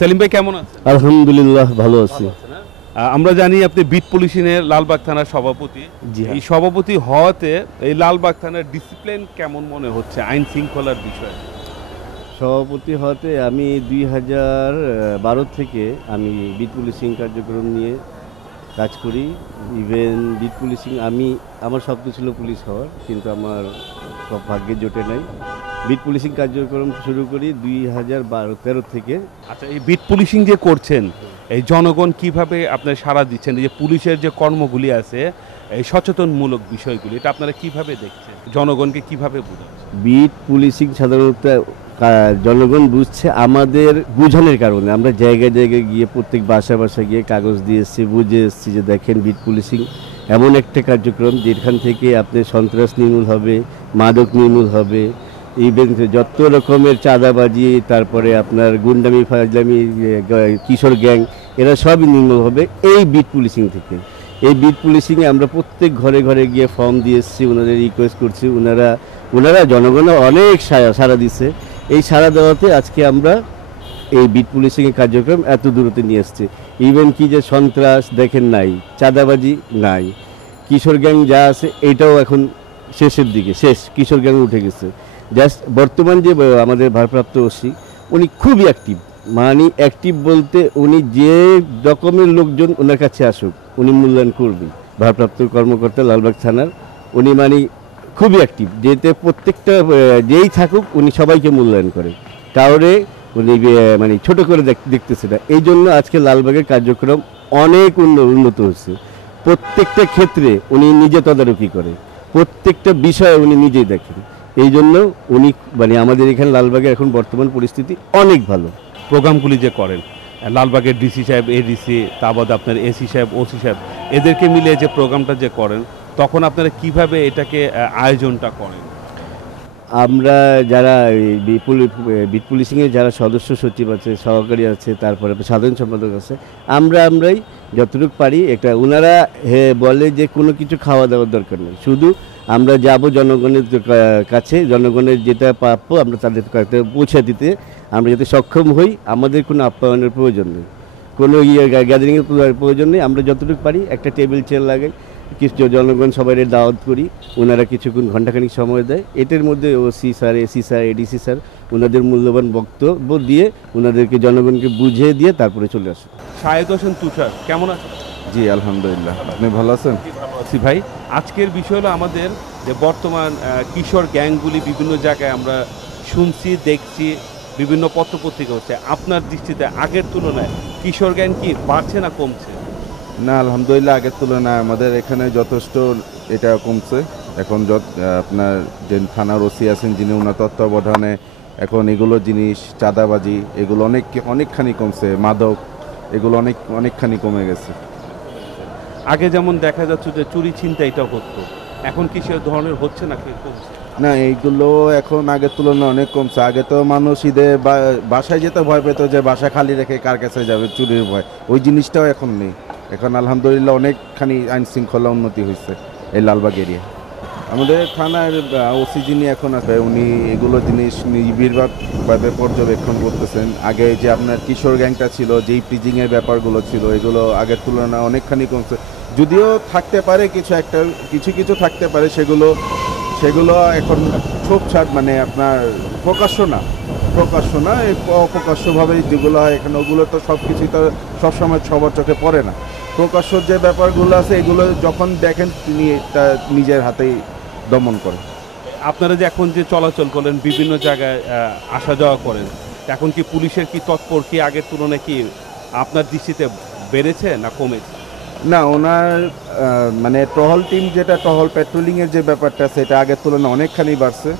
সেলিম ভাই কেমন আছেন? আলহামদুলিল্লাহ ভালো আছি। আমরা জানি আপনি বিট পুলিশের লালবাগ থানার সভাপতি। জি হ্যাঁ। এই সভাপতি হওয়াতে এই লালবাগ থানার ডিসিপ্লিন কেমন মনে হচ্ছে আইন শৃঙ্খলার বিষয়ে? সভাপতি হতে আমি 2012 থেকে আমি বিট পুলিশিং কার্যক্রম নিয়ে কাজ করি। ইভেন বিট পুলিশিং আমার স্বপ্ন ছিল পুলিশ হওয়ার, কিন্তু আমার সব ভাগ্যে জোটে নাই। বিট পুলিশিং কার্যক্রম শুরু করি 2013 থেকে। আচ্ছা, এই বিট পুলিশিং যে করছেন, এই জনগণ কিভাবে আপনার সাড়া দিচ্ছেন? এই যে পুলিশের যে কর্মগুলি আছে, এই সচেতনমূলক বিষয়গুলি, এটা আপনারা কিভাবে দেখছেন? জনগণকে কিভাবে বোঝাচ্ছেন? বিট পুলিশিং সাধারণত জনগণ বুঝছে আমাদের বুঝানোর কারণে। আমরা জায়গায় জায়গায় গিয়ে প্রত্যেক বাসা গিয়ে কাগজ দিয়ে এসেছি, বুঝে এসেছি যে দেখেন বিট পুলিশিং এমন একটা কার্যক্রম যেখান থেকে আপনার সন্ত্রাস নির্মূল হবে, মাদক নির্মূল হবে, ইভেন যত রকমের চাঁদাবাজি, তারপরে আপনার গুন্ডামি ফাজলামি, কিশোর গ্যাং, এরা সবই নির্মূল হবে এই বিট পুলিশিং থেকে। এই বিট পুলিশিংয়ে আমরা প্রত্যেক ঘরে ঘরে গিয়ে ফর্ম দিয়ে এসেছি, ওনাদের রিকোয়েস্ট করছি। ওনারা জনগণও অনেক সাড়া দিচ্ছে। এই সাড়া দেওয়াতে আজকে আমরা এই বিট পুলিশিংয়ের কার্যক্রম এত দূরতে নিয়ে এসেছি। ইভেন কি যে সন্ত্রাস দেখেন নাই, চাঁদাবাজি নাই, কিশোর গ্যাং যা আছে এটাও এখন শেষের দিকে, কিশোর গ্যাং উঠে গেছে। জাস্ট বর্তমান যে আমাদের ভারপ্রাপ্ত ওসি, উনি খুবই অ্যাক্টিভ। মানে অ্যাক্টিভ বলতে উনি যে রকমের লোকজন ওনার কাছে আসুক উনি মূল্যায়ন করবেন। ভারপ্রাপ্ত কর্মকর্তা লালবাগ থানার, উনি মানে খুবই অ্যাক্টিভ, যেতে প্রত্যেকটা যেই থাকুক উনি সবাইকে মূল্যায়ন করে, কাউরে উনি মানে ছোট করে দেখতেছে না। এই জন্য আজকে লালবাগের কার্যক্রম অনেক উন্নত হচ্ছে। প্রত্যেকটা ক্ষেত্রে উনি নিজে তদারকি করে, প্রত্যেকটা বিষয়ে উনি নিজেই দেখেন। এই জন্য উনি মানে আমাদের এখানে লালবাগের এখন বর্তমান পরিস্থিতি অনেক ভালো। প্রোগ্রামগুলি যে করেন, লালবাগের ডিসি সাহেব, এডিসি, তা বাদে আপনার এসি সাহেব, ওসি সাহেব, এদেরকে মিলিয়ে যে প্রোগ্রামটা যে করেন, তখন আপনারা কিভাবে এটাকে আয়োজনটা করেন? আমরা যারা বিট পুলিশিংয়ের যারা সদস্য সচিব আছে, সহকারী আছে, তারপরে সাধারণ সম্পাদক আছে, আমরাই যতটুকু পারি একটা, ওনারা বলে যে কোনো কিছু খাওয়া দাওয়ার দরকার নেই, শুধু আমরা যাব জনগণের কাছে, জনগণের যেটা প্রাপ্য আমরা তাদের কাছে পৌঁছে দিতে আমরা যাতে সক্ষম হই। আমাদের কোনো আপ্যায়নের প্রয়োজন নেই, কোনো গ্যাদারিংয়ের প্রয়োজন নেই। আমরা যতটুকু পারি একটা টেবিল চেয়ার লাগাই, কিছু জনগণ সবাই দাওয়াত করি, ওনারা কিছুক্ষণ ঘণ্টাখানিক সময় দেয়। এটার মধ্যে OC sir, AC sir, ADC sir ওনাদের মূল্যবান বক্তব্য দিয়ে ওনাদেরকে জনগণকে বুঝিয়ে দিয়ে তারপরে চলে আসে। শাহেদ হোসেন তুষার, কেমন আছেন? জি আলহামদুলিল্লাহ, আপনি ভালো আছেন? ভালো আছি ভাই। আজকের বিষয় হলো আমাদের যে বর্তমান কিশোর গ্যাংগুলি বিভিন্ন জায়গায় আমরা শুনছি, দেখছি, বিভিন্ন পত্রপত্রিকা হচ্ছে। আপনার দৃষ্টিতে আগের তুলনায় কিশোর গ্যাং কি বাড়ছে না কমছে? না আলহামদুলিল্লাহ, আগের তুলনায় আমাদের এখানে যথেষ্ট এটা কমছে। এখন আপনার যে থানার ওসি আছেন যিনি, ওনার তত্ত্বাবধানে এখন এগুলো জিনিস, চাঁদাবাজি এগুলো অনেকখানি কমছে, মাদক এগুলো অনেকখানি কমে গেছে। আগে যেমন দেখা যাচ্ছে যে চুরি ছিনতাইটা হতো, এখন কি সে ধরনের হচ্ছে না কি কমছে? না, এইগুলো এখন আগের তুলনায় অনেক কমছে। আগে তো মানুষ ঈদে বাসায় যেতে ভয় পেত যে বাসা খালি রেখে কার কাছে যাবে, চুরির ভয়, ওই জিনিসটাও এখন নেই। এখন আলহামদুলিল্লাহ অনেকখানি আইন শৃঙ্খলা উন্নতি হয়েছে এই লালবাগ এরিয়া। আমাদের থানার ওসি যিনি এখন আছে, উনি এগুলো জিনিস নিবিড়ভাবে পর্যবেক্ষণ করতেছেন। আগে যে আপনার কিশোর গ্যাংটা ছিল, যেই প্রিজিংয়ের ব্যাপারগুলো ছিল, এগুলো আগের তুলনায় অনেকখানি কমছে। যদিও থাকতে পারে কিছু থাকতে পারে, সেগুলো এখন ছোপছাট, মানে আপনার প্রকাশ্য না, এই অপ্রকাশ্যভাবে যেগুলো হয় এখানে, ওগুলো তো সব কিছুই তো সবসময় সবার চোখে পড়ে না। প্রকাশ্য যে ব্যাপারগুলো আছে এগুলো যখন দেখেন তিনি এটা নিজের হাতেই দমন করেন। আপনারা যে এখন যে চলাচল করেন, বিভিন্ন জায়গায় আসা যাওয়া করেন, এখন কি পুলিশের কি তৎপর কি আগের তুলনায় কি আপনার দৃষ্টিতে বেড়েছে না কমেছে? না, ওনার মানে টহল টিম, যেটা টহল পেট্রোলিংয়ের যে ব্যাপারটা, সেটা আগের তুলনায় অনেকখানি বাড়ছে।